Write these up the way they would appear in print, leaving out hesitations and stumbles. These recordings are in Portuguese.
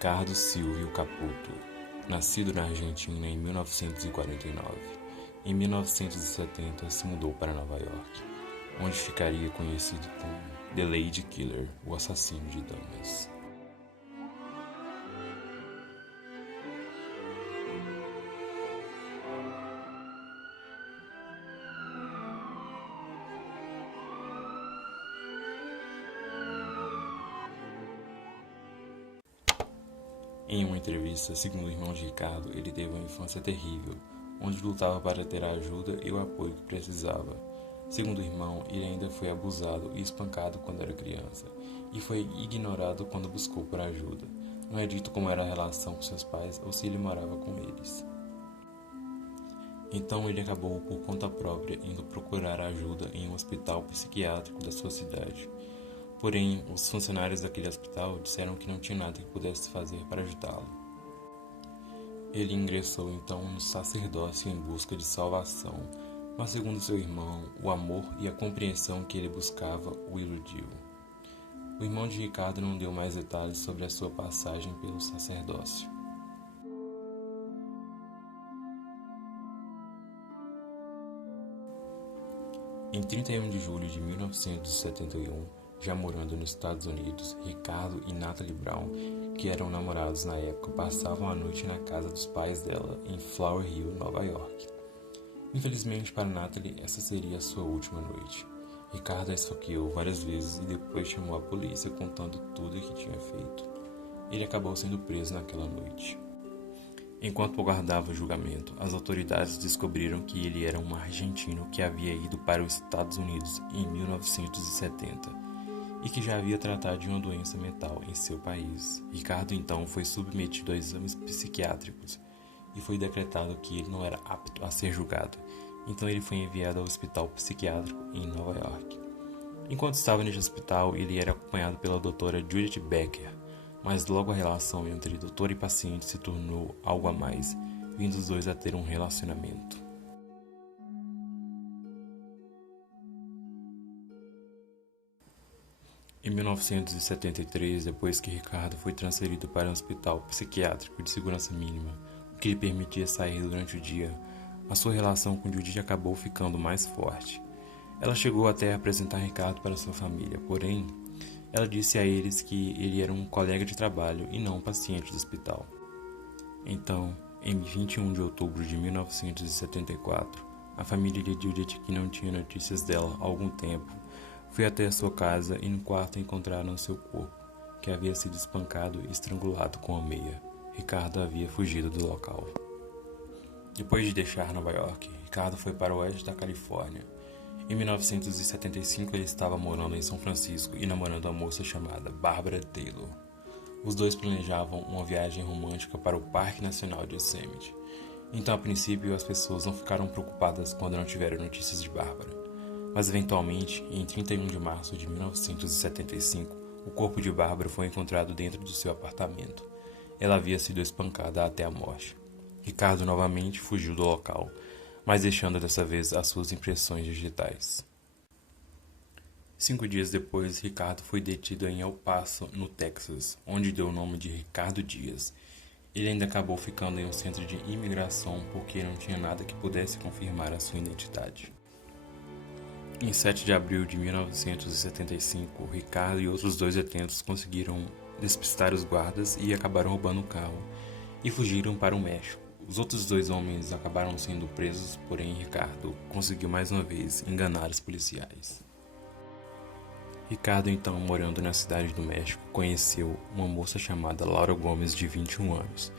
Ricardo Silvio Caputo, nascido na Argentina em 1949. Em 1970 se mudou para Nova York, onde ficaria conhecido como The Lady Killer, o assassino de damas. Em uma entrevista, segundo o irmão de Ricardo, ele teve uma infância terrível, onde lutava para ter a ajuda e o apoio que precisava. Segundo o irmão, ele ainda foi abusado e espancado quando era criança, e foi ignorado quando buscou por ajuda. Não é dito como era a relação com seus pais ou se ele morava com eles. Então ele acabou por conta própria indo procurar ajuda em um hospital psiquiátrico da sua cidade. Porém, os funcionários daquele hospital disseram que não tinha nada que pudesse fazer para ajudá-lo. Ele ingressou então no sacerdócio em busca de salvação, mas segundo seu irmão, o amor e a compreensão que ele buscava o iludiu. O irmão de Ricardo não deu mais detalhes sobre a sua passagem pelo sacerdócio. Em 31 de julho de 1971, já morando nos Estados Unidos, Ricardo e Natalie Brown, que eram namorados na época, passavam a noite na casa dos pais dela, em Flower Hill, Nova York. Infelizmente para Natalie, essa seria a sua última noite. Ricardo a esfaqueou várias vezes e depois chamou a polícia contando tudo o que tinha feito. Ele acabou sendo preso naquela noite. Enquanto aguardava o julgamento, as autoridades descobriram que ele era um argentino que havia ido para os Estados Unidos em 1970 e que já havia tratado de uma doença mental em seu país. Ricardo então foi submetido a exames psiquiátricos e foi decretado que ele não era apto a ser julgado. Então ele foi enviado ao hospital psiquiátrico em Nova York. Enquanto estava neste hospital, ele era acompanhado pela doutora Judith Becker, mas logo a relação entre doutor e paciente se tornou algo a mais, vindo os dois a ter um relacionamento. Em 1973, depois que Ricardo foi transferido para um hospital psiquiátrico de segurança mínima, o que lhe permitia sair durante o dia, a sua relação com Judith acabou ficando mais forte. Ela chegou até a apresentar Ricardo para sua família, porém, ela disse a eles que ele era um colega de trabalho e não um paciente do hospital. Então, em 21 de outubro de 1974, a família de Judith, que não tinha notícias dela há algum tempo, foi até a sua casa e no quarto encontraram seu corpo, que havia sido espancado e estrangulado com a meia. Ricardo havia fugido do local. Depois de deixar Nova York, Ricardo foi para o oeste da Califórnia. Em 1975 ele estava morando em São Francisco e namorando uma moça chamada Barbara Taylor. Os dois planejavam uma viagem romântica para o Parque Nacional de Yosemite. Então, a princípio, as pessoas não ficaram preocupadas quando não tiveram notícias de Bárbara. Mas, eventualmente, em 31 de março de 1975, o corpo de Bárbara foi encontrado dentro do seu apartamento. Ela havia sido espancada até a morte. Ricardo novamente fugiu do local, mas deixando dessa vez as suas impressões digitais. 5 dias depois, Ricardo foi detido em El Paso, no Texas, onde deu o nome de Ricardo Dias. Ele ainda acabou ficando em um centro de imigração porque não tinha nada que pudesse confirmar a sua identidade. Em 7 de abril de 1975, Ricardo e outros 2 detentos conseguiram despistar os guardas e acabaram roubando o carro e fugiram para o México. Os outros 2 homens acabaram sendo presos, porém Ricardo conseguiu mais uma vez enganar os policiais. Ricardo, então, morando na cidade do México, conheceu uma moça chamada Laura Gomes, de 21 anos.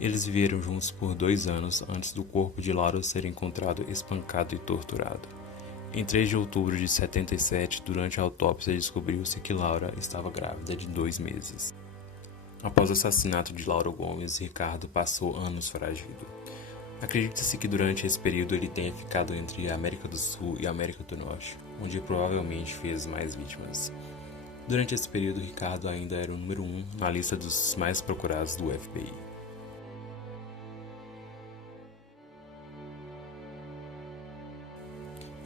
Eles viveram juntos por 2 anos antes do corpo de Laura ser encontrado espancado e torturado. Em 3 de outubro de 77, durante a autópsia, descobriu-se que Laura estava grávida de 2 meses. Após o assassinato de Laura Gomes, Ricardo passou anos foragido. Acredita-se que durante esse período ele tenha ficado entre a América do Sul e a América do Norte, onde provavelmente fez mais vítimas. Durante esse período, Ricardo ainda era o número 1 na lista dos mais procurados do FBI.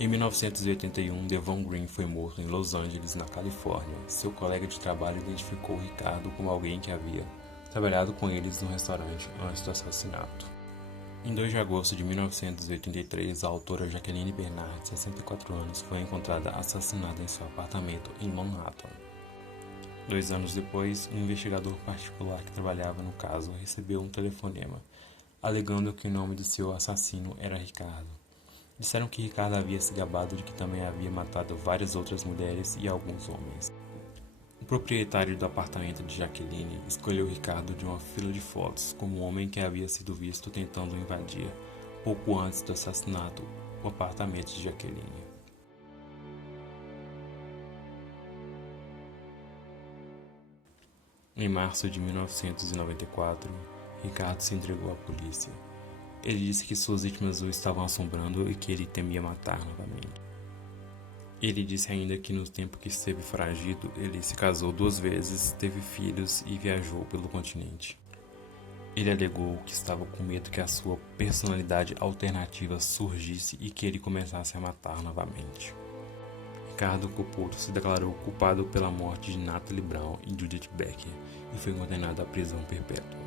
Em 1981, Devon Green foi morto em Los Angeles, na Califórnia. Seu colega de trabalho identificou Ricardo como alguém que havia trabalhado com eles no restaurante antes do assassinato. Em 2 de agosto de 1983, a autora Jacqueline Bernard, 64 anos, foi encontrada assassinada em seu apartamento em Manhattan. 2 anos depois, um investigador particular que trabalhava no caso recebeu um telefonema, alegando que o nome de seu assassino era Ricardo. Disseram que Ricardo havia se gabado de que também havia matado várias outras mulheres e alguns homens. O proprietário do apartamento de Jacqueline escolheu Ricardo de uma fila de fotos como um homem que havia sido visto tentando invadir, pouco antes do assassinato, o apartamento de Jacqueline. Em março de 1994, Ricardo se entregou à polícia. Ele disse que suas vítimas o estavam assombrando e que ele temia matar novamente. Ele disse ainda que no tempo que esteve foragido, ele se casou 2 vezes, teve filhos e viajou pelo continente. Ele alegou que estava com medo que a sua personalidade alternativa surgisse e que ele começasse a matar novamente. Ricardo Caputo se declarou culpado pela morte de Natalie Brown e Judith Becker e foi condenado à prisão perpétua.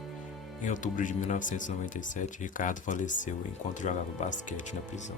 Em outubro de 1997, Ricardo faleceu enquanto jogava basquete na prisão.